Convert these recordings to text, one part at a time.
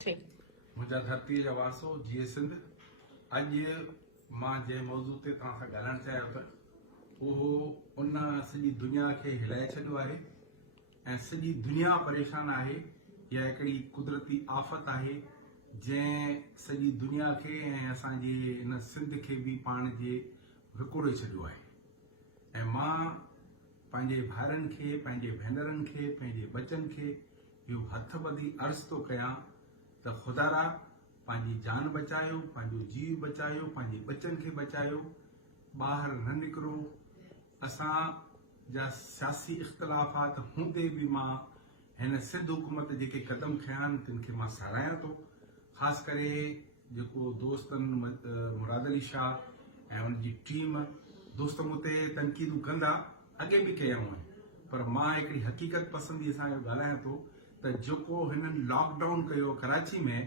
मुंहिंजा धरतीअ जा वारसो जीअं सिंध। अॼु मां जंहिं मौज़ू ते तव्हां सां ॻाल्हाइणु चाहियां त उहो उन सॼी दुनिया खे हिलाए छॾियो आहे ऐं सॼी दुनिया परेशान आहे। इहा हिकिड़ी कुदरती आफ़त आहे जंहिं सॼी दुनिया खे ऐं असांजे इन सिंध खे बि पाण जे विकोड़े छॾियो आहे। ऐं मां पंहिंजे भाइरनि खे, पंहिंजे भेनरनि खे, पंहिंजे बचनि खे इहो हथ ॿधी अर्ज़ु थो कयां त ख़ुदारा पंहिंजी जान बचायो, पंहिंजो जीव बचायो, पंहिंजे बचनि खे बचायो, ॿाहिरि न निकिरो। असां जा सियासी इख़्तिलाफ़ात हूंदे बि मां हिन सिंध हुकूमत जेके क़दम खयां आहिनि तिन खे मां साराहियां थो। ख़ासि करे जेको दोस्तनि मुराद अली शाह ऐं उनजी टीम दोस्त मूं ते तनक़ीदूं कंदा, अॻे बि कयूं आहिनि, पर मां हिकिड़ी हक़ीक़त पसंदीअ सां इहो ॻाल्हायां थो त जेको हिननि लॉकडाउन कयो कराची में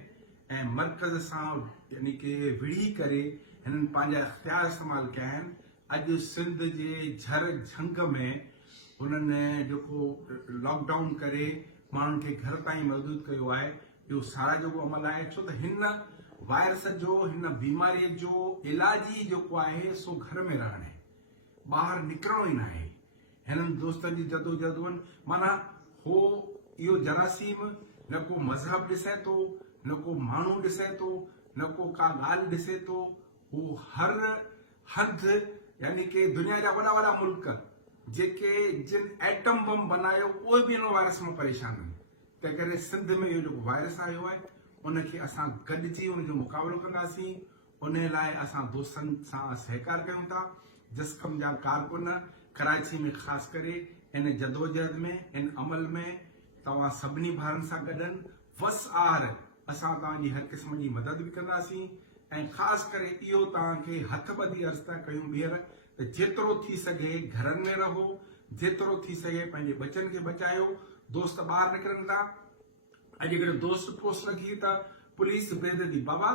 ऐं मर्कज़ सां यानी कि विढ़ी करे हिननि पंहिंजा इख़्तियार इस्तेमालु कया आहिनि। अॼु सिंध जे झर झंग में हुननि जेको लॉकडाउन करे माण्हुनि खे घर ताईं महदूद कयो आहे, इहो सारा जोॻो अमल आहे। छो त हिन वायरस जो, हिन बीमारीअ जो इलाजी जेको आहे सो घर में रहणु आहे, ॿाहिरि निकिरणो ई न आहे। हिननि दोस्तनि जी जदोजहदुनि माना हो इहो जरासीम न को मज़हब ॾिसे थो, न को माण्हू ॾिसे थो, न को का ॻाल्हि ॾिसे थो। हू हर हंधि यानी कि दुनिया जा वॾा वॾा मुल्क जेके जिन एटम बम बनायो उहे बि हिन वायरस में परेशान आहिनि। तंहिं करे सिंध में इहो जेको वायरस आयो आहे उनखे असां गॾिजी उनजो मुक़ाबिलो कंदासीं। उन लाइ असां दोस्तनि सां सहकार कयूं था। जस्कम जा कारकुन कराची में ख़ासि करे इन जदोजहद में, इन अमल में तव्हां सभिनी भाइरनि सां गॾु वस आर असां तव्हांजी हर क़िस्म जी मदद बि कंदासीं। ऐं ख़ासि करे इहो तव्हांखे हथ ॿधी अर्ज़ु था कयूं ॿीहर त जेतिरो थी सघे घरनि में रहो, जेतिरो थी सघे पंहिंजे बचनि खे बचायो। दोस्त ॿाहिरि निकिरनि था, अॼु हिकिड़ो दोस्त पोस्ट रखी त पुलिस बेददी बाबा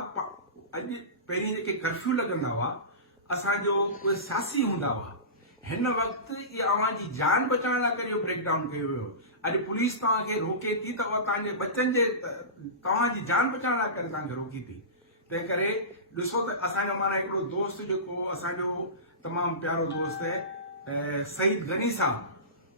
अॼु पहिरीं जेके कर्फ्यू लॻंदा हुआ असांजो उहे सियासी हूंदा हुआ, हिन वक़्तु इहा अव्हांजी जान बचाइण लाइ करे इहो ब्रेकडाउन कयो वियो। अॼु पुलिस तव्हांखे रोके थी त उहा तव्हांजे बचनि जे तव्हांजी जान बचाइण लाइ करे तव्हांखे रोकी थी। तंहिं करे ॾिसो त असांजो माना हिकिड़ो दोस्त जेको असांजो तमामु प्यारो दोस्त आहे सईद गनी साहब,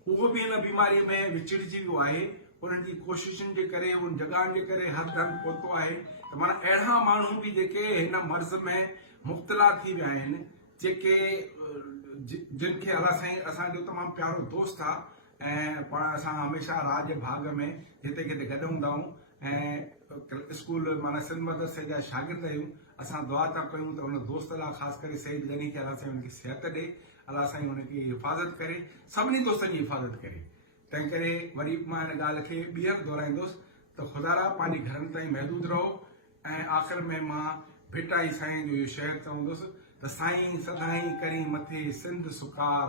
उहो बि हिन बीमारीअ में विचिड़जी वियो आहे। उन्हनि जी कोशिशुनि जे करे, उन जॻहियुनि जे करे हर धर्म पहुतो आहे। त माना अहिड़ा माण्हू बि जेके हिन मर्ज़ में मुब्तला थी विया आहिनि, जेके जिन खे अलाह साईं असांजो तमामु प्यारो दोस्त आहे ऐं पाण असां हमेशह राज भाग में जिते किथे गॾु हूंदा आहियूं ऐं स्कूल माना सिंध मदरसे जा शागिर्द आहियूं। असां दुआ था कयूं त उन दोस्त लाइ ख़ासि करे सईद गनी खे अलाह साईं हुनखे सिहत ॾे, अलाह साईं हुनखे हिफ़ाज़त करे, सभिनी दोस्तनि जी हिफ़ाज़त करे। तंहिं करे वरी मां हिन ॻाल्हि खे ॿीहर दोहराईंदुसि त ख़ुदारा पंहिंजे घरनि ताईं महदूद रहो। ऐं आख़िर में मां भिटाई साईं जो इहो शेर चवंदुसि त साईं सदाईं करी मथे सिंध सुकार,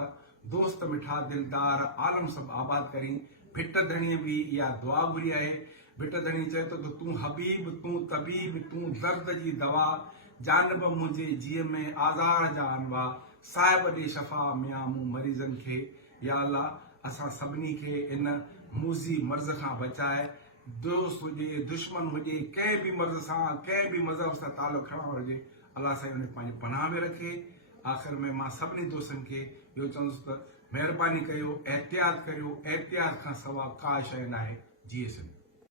दोस्त मिठा दिलदार आलम सभु आबाद करी। भिट धणीअ बि इहा दुआ घुरी आहे। भिट धणी चए थो त तूं हबीब, तूं तबीब, तूं दर्द जी दवा, जानब मुंहिंजे जीअ में आज़ार जा अनवा, साहिब ॾे शफ़ा मियां मूं मरीज़नि खे। या अल्लाह असां सभिनी खे इन मूज़ी मर्ज़ खां बचाए। दोस्त हुजे, दुश्मन हुजे, कंहिं बि मर्ज़ सां, कंहिं बि मज़हब सां तालुक़ु खणणु हुजे, अल्लाह साईं हुन पंहिंजे पनाह में रखे। आख़िर में मां सभिनी दोस्तनि खे इहो चवंदुसि त महिरबानी कयो, एहतियात करियो, एहतियात खां सवाइ का शइ न आहे। जीअं सिंध।